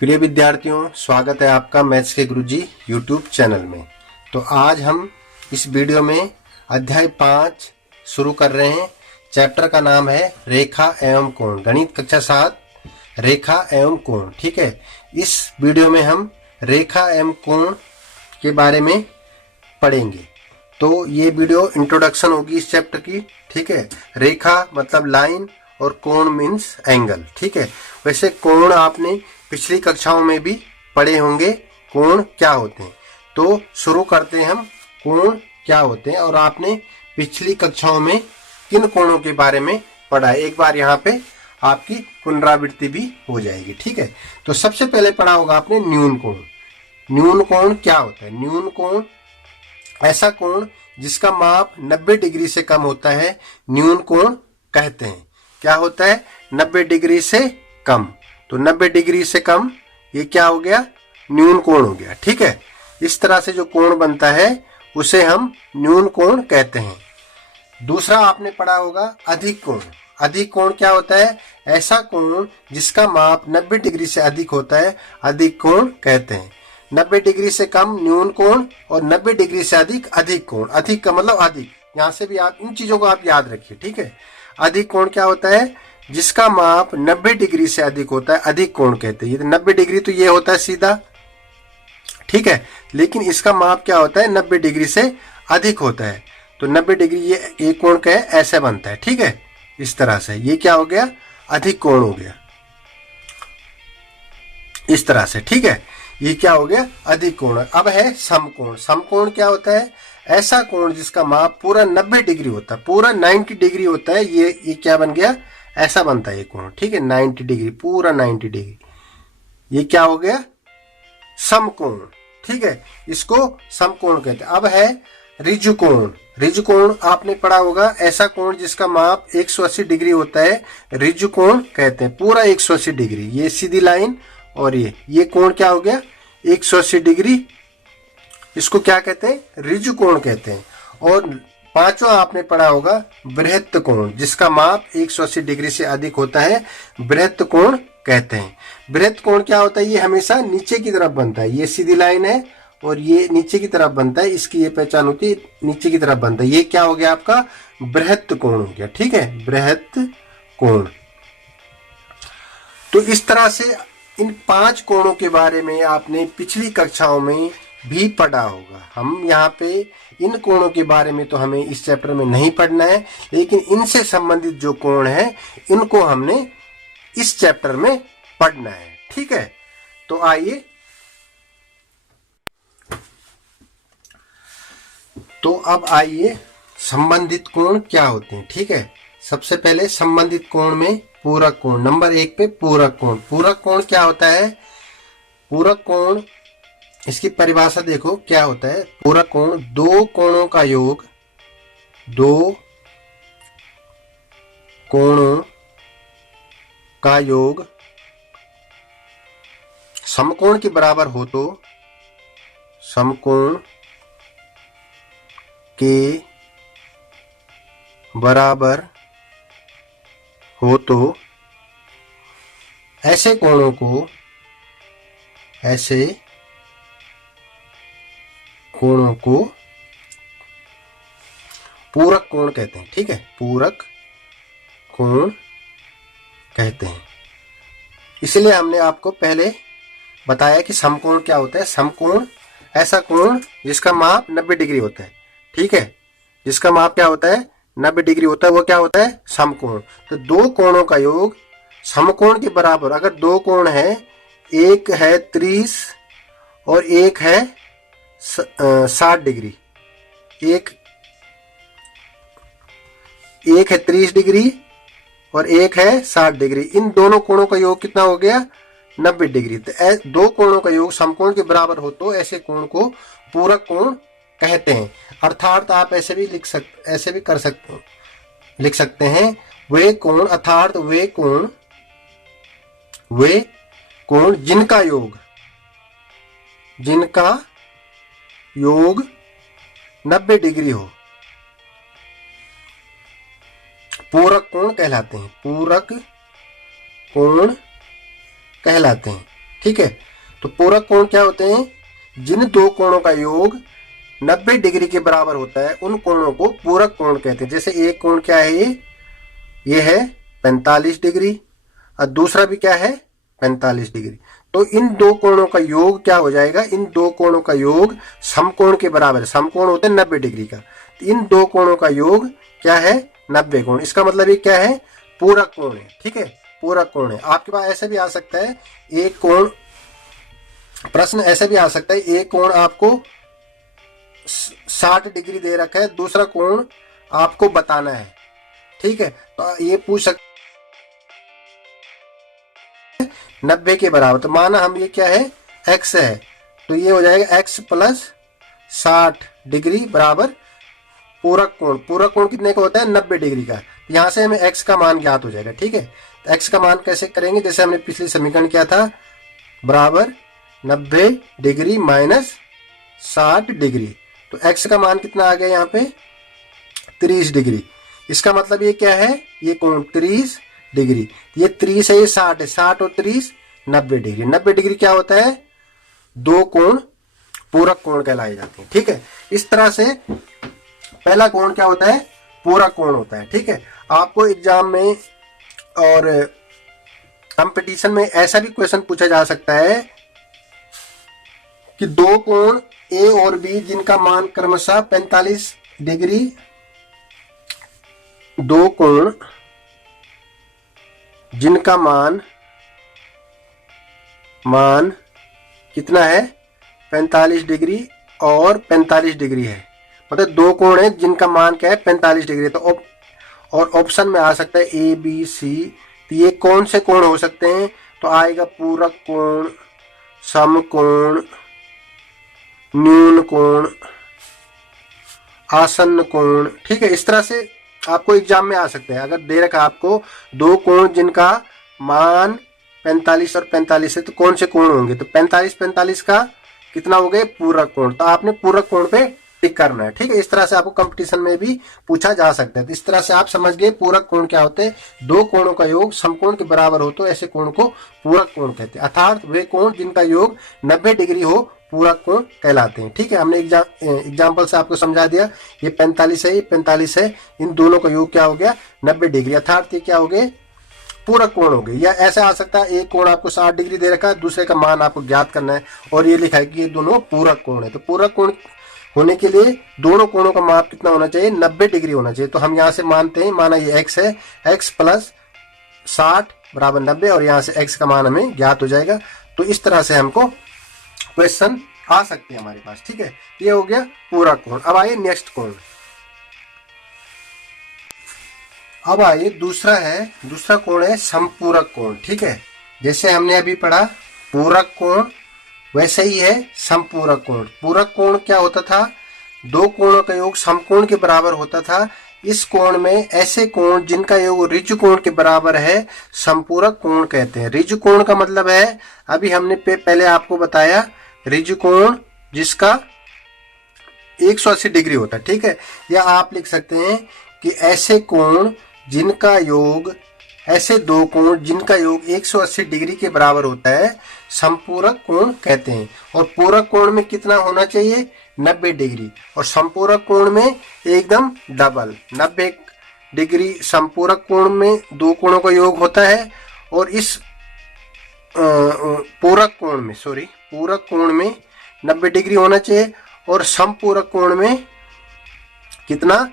प्रिय विद्यार्थियों, स्वागत है आपका मैथ्स के गुरुजी यूट्यूब चैनल में। तो आज हम इस वीडियो में अध्याय 5 शुरू कर रहे हैं। चैप्टर का नाम है रेखा एवं कोण, गणित कक्षा 7 रेखा एवं कोण। ठीक है, इस वीडियो में हम रेखा एवं कोण के बारे में पढ़ेंगे। तो ये वीडियो इंट्रोडक्शन होगी इस चैप्टर की। ठीक है, रेखा मतलब लाइन और कोण मीन्स एंगल। ठीक है, वैसे कोण आपने पिछली कक्षाओं में भी पढ़े होंगे, कोण क्या होते हैं। तो शुरू करते हैं हम, कोण क्या होते हैं और आपने पिछली कक्षाओं में किन कोणों के बारे में पढ़ा है। एक बार यहाँ पे आपकी पुनरावृत्ति भी हो जाएगी। ठीक है, तो सबसे पहले पढ़ा होगा आपने न्यून कोण। न्यून कोण क्या होता है? न्यून कोण ऐसा कोण जिसका माप 90 डिग्री से कम होता है, न्यून कोण कहते हैं। क्या होता है? 90 डिग्री से कम। तो 90 डिग्री से कम ये क्या हो गया? न्यून कोण हो गया। ठीक है, इस तरह से जो कोण बनता है उसे हम न्यून कोण कहते हैं। दूसरा आपने पढ़ा होगा अधिक कोण। अधिक कोण क्या होता है? ऐसा कोण जिसका माप 90 डिग्री से अधिक होता है, अधिक कोण कहते हैं। 90 डिग्री से कम न्यून कोण और 90 डिग्री से अधिक अधिक कोण। अधिक का मतलब अधिक, यहां से भी आप इन चीजों को आप याद रखिए। ठीक है, अधिक कोण क्या होता है? जिसका माप 90 डिग्री से अधिक होता है, अधिक कोण कहते हैं। ये 90 डिग्री तो ये होता है सीधा, ठीक है, लेकिन इसका माप क्या होता है? 90 डिग्री से अधिक होता है। तो 90 डिग्री ये कोण का ऐसे बनता है। ठीक है, इस तरह से ये क्या हो गया? अधिक कोण हो गया, इस तरह से। ठीक है, ये क्या हो गया? अधिक कोण। अब है समकोण। समकोण क्या होता है? ऐसा कोण जिसका माप पूरा 90 डिग्री होता है, पूरा 90 डिग्री होता है। ये क्या बन गया? ऐसा बनता है ये कोण। ठीक है, 90 डिग्री, पूरा 90 डिग्री, ये क्या हो गया? समकोण। ठीक है, इसको समकोण कहते हैं। अब है ऋजु कोण। ऋजु कोण आपने पढ़ा होगा, ऐसा कोण जिसका माप 180 डिग्री होता है, ऋजु कोण कहते हैं। पूरा 180 डिग्री, ये सीधी लाइन और ये कोण क्या हो गया? 180 डिग्री। इसको क्या कहते हैं? ऋजु कोण कहते हैं। और पांचवा आपने पढ़ा होगा बृहत्त कोण, जिसका माप 180 डिग्री से अधिक होता है, बृहत्त कोण कहते हैं। बृहत्त कोण क्या होता है? ये हमेशा नीचे की तरफ बनता है। ये सीधी लाइन है और ये नीचे की तरफ बनता है, इसकी ये पहचान होती है, नीचे की तरफ बनता है। ये क्या हो गया आपका? बृहत्त कोण हो गया। ठीक है, बृहत्त कोण। तो इस तरह से इन 5 कोणों के बारे में आपने पिछली कक्षाओं में भी पढ़ा होगा। हम यहाँ पे इन कोणों के बारे में तो हमें इस चैप्टर में नहीं पढ़ना है, लेकिन इनसे संबंधित जो कोण है इनको हमने इस चैप्टर में पढ़ना है। ठीक है, तो आइए, तो अब आइए संबंधित कोण क्या होते हैं। ठीक है, सबसे पहले संबंधित कोण में पूरक कोण। नंबर 1 पे पूरक कोण। पूरक कोण क्या होता है? पूरक कोण, इसकी परिभाषा देखो क्या होता है। पूरक कोण दो कोणों का योग, दो कोणों का योग समकोण के बराबर हो तो समकोण के बराबर हो तो ऐसे कोणों को, ऐसे कोणों को पूरक कोण कहते हैं। ठीक है, पूरक कोण कहते हैं। इसलिए हमने आपको पहले बताया कि समकोण क्या होता है। समकोण ऐसा कोण जिसका माप 90 डिग्री होता है। ठीक है, जिसका माप क्या होता है? 90 डिग्री होता है, वो क्या होता है? समकोण। तो दो कोणों का योग समकोण के बराबर, अगर दो कोण है, एक है 30 और एक है 60 डिग्री, एक है 30 डिग्री और एक है 60 डिग्री, इन दोनों कोणों का योग कितना हो गया? 90 डिग्री। तो दो कोणों का योग समकोण के बराबर हो तो ऐसे कोण को पूरक कोण कहते हैं। अर्थात आप ऐसे भी लिख सकते हैं, वे कोण, अर्थात वे कोण जिनका योग 90 डिग्री हो, पूरक कोण कहलाते हैं। पूरक कोण कहलाते हैं। ठीक है। तो पूरक कोण क्या होते हैं? जिन दो कोणों का योग 90 डिग्री के बराबर होता है उन कोणों को पूरक कोण कहते हैं। जैसे एक कोण क्या है, ये है 45 डिग्री और दूसरा भी क्या है 45 डिग्री। तो इन दो कोणों का योग क्या हो जाएगा? इन दो कोणों का योग समकोण के बराबर है। समकोण होते हैं 90 डिग्री का, तो इन दो कोणों का योग क्या है? 90 कोण। इसका मतलब ये क्या है? पूरक कोण है। ठीक है, पूरक कोण है। आपके पास ऐसे भी आ सकता है एक कोण, प्रश्न ऐसे भी आ सकता है एक कोण आपको 60 डिग्री दे रखा है, दूसरा कोण आपको बताना है। ठीक है, तो ये पूछ सकते 90 के बराबर। तो माना हम ये क्या है x है, तो ये हो जाएगा x प्लस 60 डिग्री बराबर पूरक कोण। पूरक कोण कितने का होता है? 90 डिग्री का। यहां से हमें x का मान ज्ञात हो जाएगा। ठीक है, तो x का मान कैसे करेंगे? जैसे हमने पिछले समीकरण किया था, बराबर 90 डिग्री माइनस 60 डिग्री। तो x का मान कितना आ गया यहाँ पे? 30 डिग्री। इसका मतलब ये क्या है? ये कोण 30 डिग्री। ये 30 है, ये 60 है, 60 और 30 90 डिग्री। 90 डिग्री क्या होता है? दो कोण पूरक कोण कहलाए जाते हैं। ठीक है, इस तरह से पहला कोण क्या होता है? पूरक कोण होता है। ठीक है, आपको एग्जाम में और कंपटीशन में ऐसा भी क्वेश्चन पूछा जा सकता है कि दो कोण ए और बी जिनका मान क्रमशः 45 डिग्री, दो कोण जिनका मान कितना है? 45 डिग्री और 45 डिग्री है। मतलब दो कोण है जिनका मान क्या है? 45 डिग्री। तो और ऑप्शन में आ सकता है ए बी सी। तो ये कौन से कोण हो सकते हैं? तो आएगा पूरक कोण, समकोण, न्यून कोण, आसन्न कोण। ठीक है, इस तरह से आपको एग्जाम में आ सकते हैं। अगर दे रखा आपको दो कोण जिनका मान 45 और 45 है, तो कौन से कोण होंगे? तो 45 का कितना हो गए? पूरक कोण। तो आपने पूरक कोण पे टिक करना है। ठीक है, इस तरह से आपको कंपटीशन में भी पूछा जा सकता है। तो इस तरह से आप समझ गए पूरक कोण क्या होते हैं। दो कोणों का योग समकोण के बराबर हो तो ऐसे कोण को पूरक कोण कहते हैं, अर्थात वे कोण जिनका योग 90 डिग्री हो पूरक कोण कहलाते हैं। ठीक है, हमने एग्जाम्पल से आपको समझा दिया। ये 45 है, ये 45 है, इन दोनों का योग क्या हो गया? 90 डिग्री, अर्थात ये क्या हो गए? पूरक कोण हो गए। या ऐसा आ सकता है एक कोण आपको 60 डिग्री दे रखा है, दूसरे का मान आपको ज्ञात करना है और ये लिखा है कि ये दोनों पूरक कोण है। तो पूरक कोण होने के लिए दोनों कोणों का माप कितना होना चाहिए? 90 डिग्री होना चाहिए। तो हम यहाँ से मानते हैं, माना ये x है, x प्लस 60 बराबर 90 और यहाँ से x का मान हमें ज्ञात हो जाएगा। तो इस तरह से हमको क्वेश्चन आ सकते हैं हमारे पास। ठीक है, ये हो गया पूरक कोण। अब आइए नेक्स्ट कोण। अब आइए दूसरा कोण है समपूरक कोण। ठीक है, जैसे हमने अभी पढ़ा पूरक कोण, वैसे ही है समपूरक कोण। पूरक कोण क्या होता था? दो कोणों का योग समकोण के बराबर होता था। इस कोण में ऐसे कोण जिनका योग ऋजु कोण के बराबर है समपूरक कोण कहते हैं। ऋजु कोण का मतलब है, अभी हमने पहले आपको बताया, ऋजु कोण जिसका 180 डिग्री होता है। ठीक है, या आप लिख सकते हैं कि ऐसे कोण जिनका योग, ऐसे दो कोण जिनका योग 180 डिग्री के बराबर होता है समपूरक कोण कहते हैं। और पूरक कोण में कितना होना चाहिए? 90 डिग्री। और समपूरक कोण में एकदम डबल 90 डिग्री। समपूरक कोण में दो कोणों का योग होता है और इस पूरक कोण में 90 डिग्री होना चाहिए और समपूरक कोण में कितना?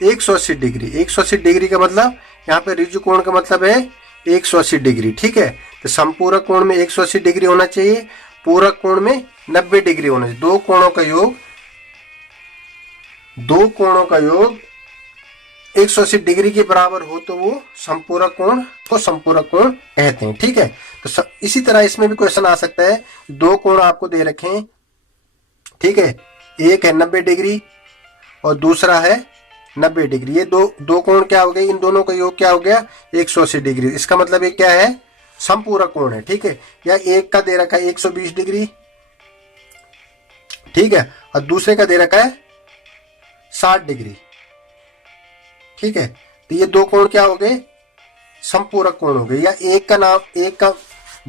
180 डिग्री। 180 डिग्री का मतलब यहाँ पे ऋजु कोण का मतलब है 180 डिग्री। ठीक है, तो समपूरक कोण में 180 डिग्री होना चाहिए, पूरक कोण में 90 डिग्री होना चाहिए। दो कोणों का योग 180 डिग्री के बराबर हो तो वो समपूरक कोण को समपूरक कोण कहते हैं। ठीक है, तो इसी तरह इसमें भी क्वेश्चन आ सकता है, दो कोण आपको दे रखे हैं। ठीक है, एक है 90 डिग्री और दूसरा है 90 डिग्री। ये दो कोण क्या हो गए? इन दोनों का योग क्या हो गया? 180 डिग्री। इसका मतलब ये क्या है? समपूरक कोण है। ठीक है, या एक का दे रखा है 120 डिग्री, ठीक है, और दूसरे का दे रखा है 60 डिग्री। ठीक है, तो ये दो कोण क्या हो गए? समपूरक कोण हो गए। या एक का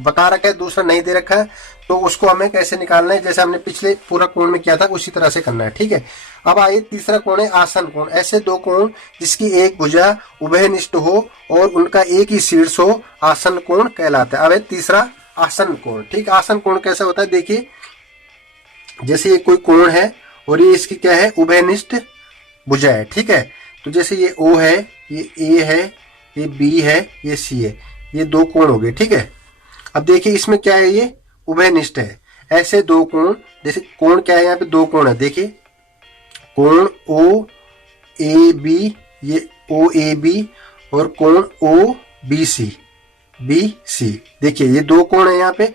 बता रखा है, दूसरा नहीं दे रखा है, तो उसको हमें कैसे निकालना है, जैसे हमने पिछले पूरा कोण में किया था उसी तरह से करना है। ठीक है, अब आइए तीसरा कोण है आसन कोण। ऐसे दो कोण जिसकी एक भुजा उभयनिष्ठ हो और उनका एक ही शीर्ष हो, आसन कोण कहलाता है। अब है तीसरा आसन कोण। ठीक, आसन कोण कैसा होता है, देखिए जैसे ये कोई कोण है और ये इसकी क्या है, उभयनिष्ठ भुजा है। ठीक है, तो जैसे ये O है, ये A है, ये B है, ये C है, ये दो कोण हो गए। ठीक है, अब देखिए इसमें क्या है, ये उभयनिष्ठ है। ऐसे दो कोण, जैसे कोण क्या है, यहाँ पे दो कोण है, देखिए कोण OAB, ये OAB और कोण OBC, BC। देखिए ये दो कोण है यहाँ पे,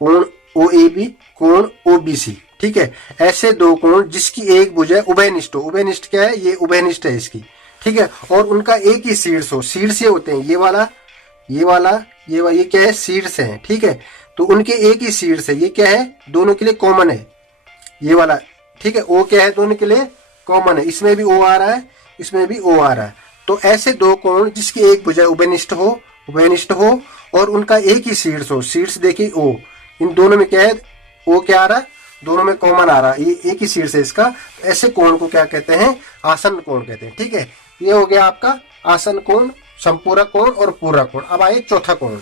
कोण OAB, कोण OBC। ठीक है, ऐसे दो कोण जिसकी एक भुजा उभयनिष्ठ हो। उभयनिष्ठ क्या है, ये उभयनिष्ठ है इसकी। ठीक है, और उनका एक ही शीर्ष हो। शीर्ष ये होते हैं, ये वाला, ये क्या है, शीर्ष है। ठीक है, तो उनके एक ही शीर्ष है। ये क्या है, दोनों के लिए कॉमन है, ये वाला। ठीक है, O क्या है, दोनों के लिए कॉमन है। इसमें भी O आ रहा है, इसमें भी O आ रहा है। तो ऐसे दो कोण जिसकी एक भुजा उभयनिष्ठ हो और उनका एक ही शीर्ष हो। शीर्ष देखिए O, इन दोनों में क्या है, O क्या आ रहा है, दोनों में कॉमन आ रहा है, ये एक ही शीर्ष है इसका। तो ऐसे कोण को क्या कहते हैं, आसन कोण कहते हैं। ठीक है, ये हो गया आपका आसन कोण, संपूरक कोण और पूरक कोण। अब आइए चौथा कोण।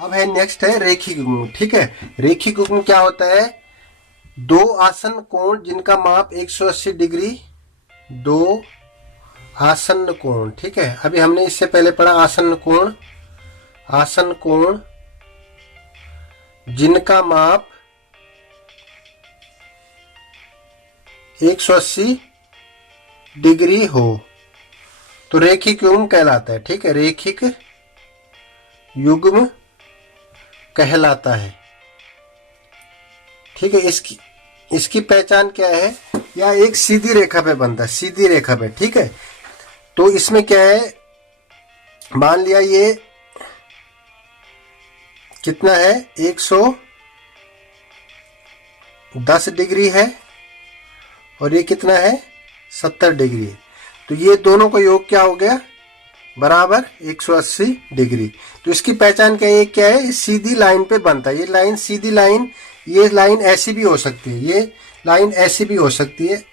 अब है नेक्स्ट है रेखिक युग्म। ठीक है, रेखिक युग्म क्या होता है, दो आसन कोण जिनका माप 180 डिग्री, दो आसन कोण। ठीक है, अभी हमने इससे पहले पढ़ा आसन कोण। आसन कोण जिनका माप 180 डिग्री हो तो रेखिक युग्म कहलाता है। ठीक है, रेखिक युग्म कहलाता है। ठीक है, इसकी पहचान क्या है, या एक सीधी रेखा पे बनता है, सीधी रेखा पे। ठीक है, तो इसमें क्या है, मान लिया ये कितना है, 110 डिग्री है और ये कितना है, 70 डिग्री है। तो ये दोनों का योग क्या हो गया, बराबर 180 डिग्री। तो इसकी पहचान क्या है, सीधी लाइन पे बनता है। ये लाइन सीधी लाइन, ये लाइन ऐसी भी हो सकती है, ये लाइन ऐसी भी हो सकती है,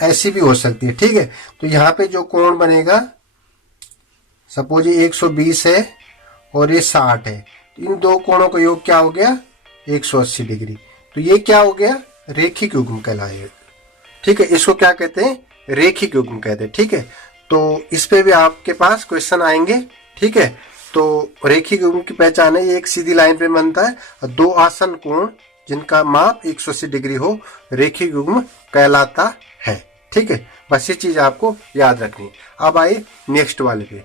ऐसी भी हो सकती है। ठीक है, तो यहाँ पे जो कोण बनेगा, सपोज ये 120 है और ये 60 है, तो इन दो कोणों का योग क्या हो गया, 180 डिग्री। तो ये क्या हो गया, रेखिक युग्म कहलाएगा। ठीक है, इसको क्या कहते हैं, रेखिक युग्म कहते हैं। ठीक है, तो इस पे भी आपके पास क्वेश्चन आएंगे। ठीक है, तो रेखिक युग्म की पहचान है, ये एक सीधी लाइन पे बनता है और दो आसन कोण जिनका माप 180 डिग्री हो, रेखिक युग्म कहलाता है। ठीक है, बस ये चीज आपको याद रखनी है। अब आइए नेक्स्ट वाले पे।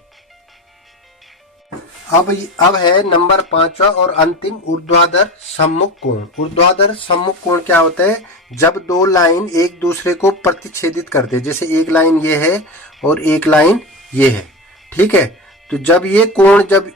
अब है नंबर 5वां और अंतिम, ऊर्ध्वाधर सम्मुख कोण। ऊर्ध्वाधर सम्मुख कोण क्या होता है, जब दो लाइन एक दूसरे को प्रतिच्छेदित करते हैं। जैसे एक लाइन ये है और एक लाइन ये है। ठीक है, तो जब ये कोण, जब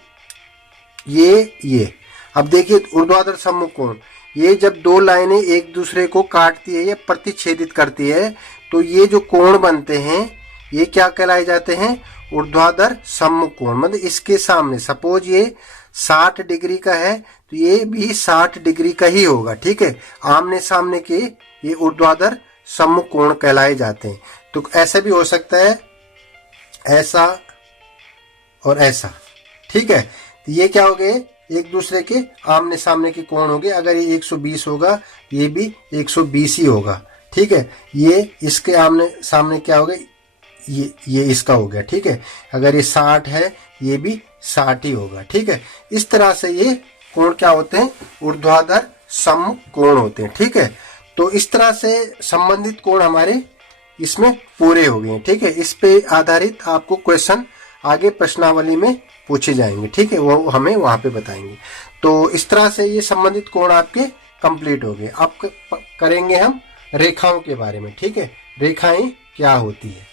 ये अब देखिए ऊर्ध्वाधर सम्मुख कोण, ये जब दो लाइनें एक दूसरे को काटती है या प्रतिच्छेदित करती है, तो ये जो कोण बनते हैं ये क्या कहलाए जाते हैं, ऊर्ध्वाधर सम्मुख कोण। मतलब इसके सामने, सपोज ये 60 डिग्री का है तो ये भी 60 डिग्री का ही होगा। ठीक है, आमने सामने के ये ऊर्ध्वाधर सम्मुख कोण कहलाए जाते हैं। तो ऐसा भी हो सकता है, ऐसा और ऐसा। ठीक है, तो ये क्या हो गए, एक दूसरे के आमने सामने के कोण हो गए। अगर ये 120 होगा, ये भी 120 ही होगा। ठीक है, ये इसके आमने सामने क्या हो गया, ये इसका हो गया। ठीक है, अगर ये 60 है, ये भी 60 ही होगा। ठीक है, इस तरह से ये कोण क्या होते हैं, ऊर्ध्वाधर सम्मुख कोण होते हैं। ठीक है, तो इस तरह से संबंधित कोण हमारे इसमें पूरे हो गए। ठीक है, इस पे आधारित आपको क्वेश्चन आगे प्रश्नावली में पूछे जाएंगे। ठीक है, वो हमें वहां पे बताएंगे। तो इस तरह से ये संबंधित कोण आपके कंप्लीट हो गए। अब करेंगे हम रेखाओं के बारे में। ठीक है, रेखाएं क्या होती है।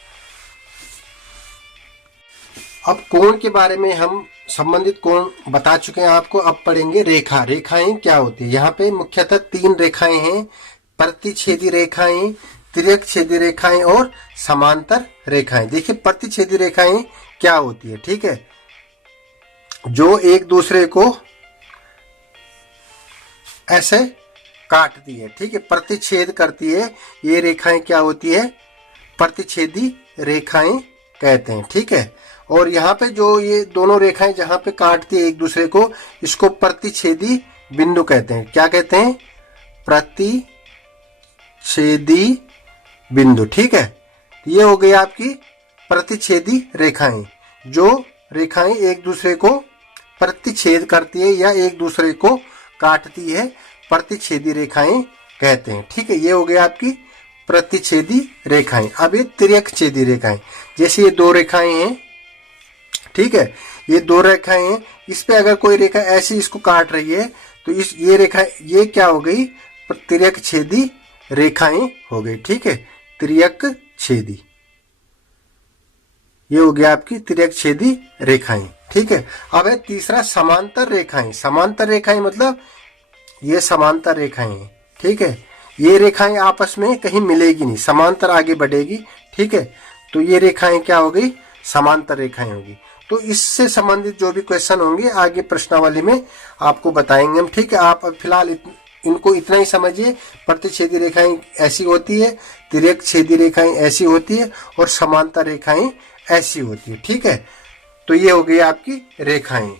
अब कोण के बारे में हम संबंधित कोण बता चुके हैं आपको। अब पढ़ेंगे रेखा। रेखाएं क्या होती है। यहाँ पे मुख्यतः 3 रेखाएं हैं, प्रतिच्छेदी रेखाएं, तिर्यकछेदी रेखाएं और समांतर रेखाएं। देखिए प्रतिच्छेदी रेखाएं क्या होती है। ठीक है, जो एक दूसरे को ऐसे काटती है, ठीक है, प्रतिच्छेद करती है। ये रेखाएं क्या होती है, प्रतिच्छेदी रेखाएं कहते हैं, ठीक है। और यहाँ पे जो ये दोनों रेखाएं जहां पे काटती है एक दूसरे को, इसको प्रतिच्छेदी बिंदु कहते हैं। क्या कहते हैं, प्रतिच्छेदी बिंदु, ठीक है। ये हो गई आपकी प्रतिच्छेदी रेखाएं। जो रेखाएं एक दूसरे को प्रतिच्छेद करती है या एक दूसरे को काटती है, प्रतिच्छेदी रेखाएं कहते हैं, ठीक है। ये हो गया आपकी प्रतिच्छेदी रेखाएं। अब ये तिर्यकछेदी रेखाएं, जैसे ये दो रेखाएं हैं, ठीक है, ये दो रेखाएं हैं, इस पे अगर कोई रेखा ऐसी इसको काट रही है तो ये रेखा, ये क्या हो गई, तिर्यकछेदी रेखाएं हो गई, ठीक है, तिर्यकछेदी। ये हो गया आपकी तिर्यकछेदी रेखाएं, ठीक है। अब है तीसरा समांतर रेखाएं। समांतर रेखाएं मतलब ये समांतर रेखाएं हैं, ठीक है। ये रेखाएं आपस में कहीं मिलेगी नहीं, समांतर आगे बढ़ेगी, ठीक है। तो ये रेखाएं क्या हो गई, समांतर रेखाएं होगी। तो इससे संबंधित जो भी क्वेश्चन होंगे आगे प्रश्नावली में आपको बताएंगे हम, ठीक है। आप फिलहाल इनको इतना ही समझिए, प्रतिच्छेदी रेखाएं ऐसी होती है, तिर्यकछेदी रेखाएं ऐसी होती है और समांतर रेखाएं ऐसी होती है, ठीक है। तो ये हो गई आपकी रेखाएं।